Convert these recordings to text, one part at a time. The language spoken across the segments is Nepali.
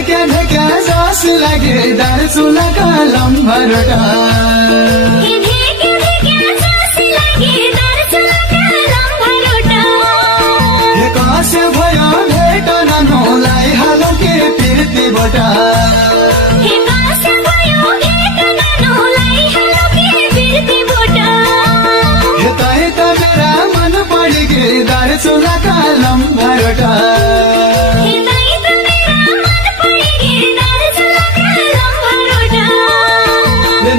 ढेक्या ढेक्या जस लागे दार्चुलाका लम्बरटा कसे भयो भेट नानुलाई हालो के पिर्तीबाट तै त मेरा मन पड़ी गे दार्चुलाका लम्बरटा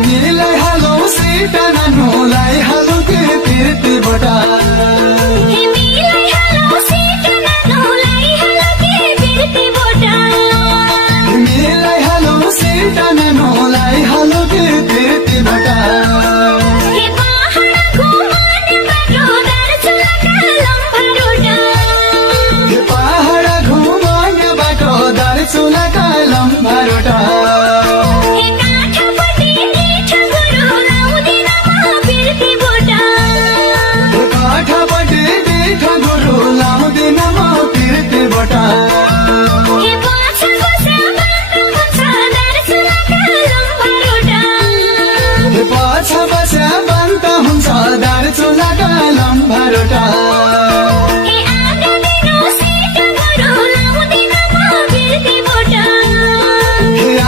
नीलाई हालो सीता नानुलाई हालो के पिर्तीबाट नानुलाई हालो के पिर्तीबाट पहाड घुमाउने बाटो दार्चुलाका लम्बरटा काठपट्टि दिठ गुरु लाउँदिन म पिर्तीबाट पाछा बस्या बन्द हुन्छ दार्चुलाका लम्बरटा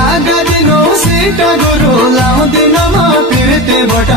आगा दिनु सीता गुरु लाउँदिन म पिर्तीबाट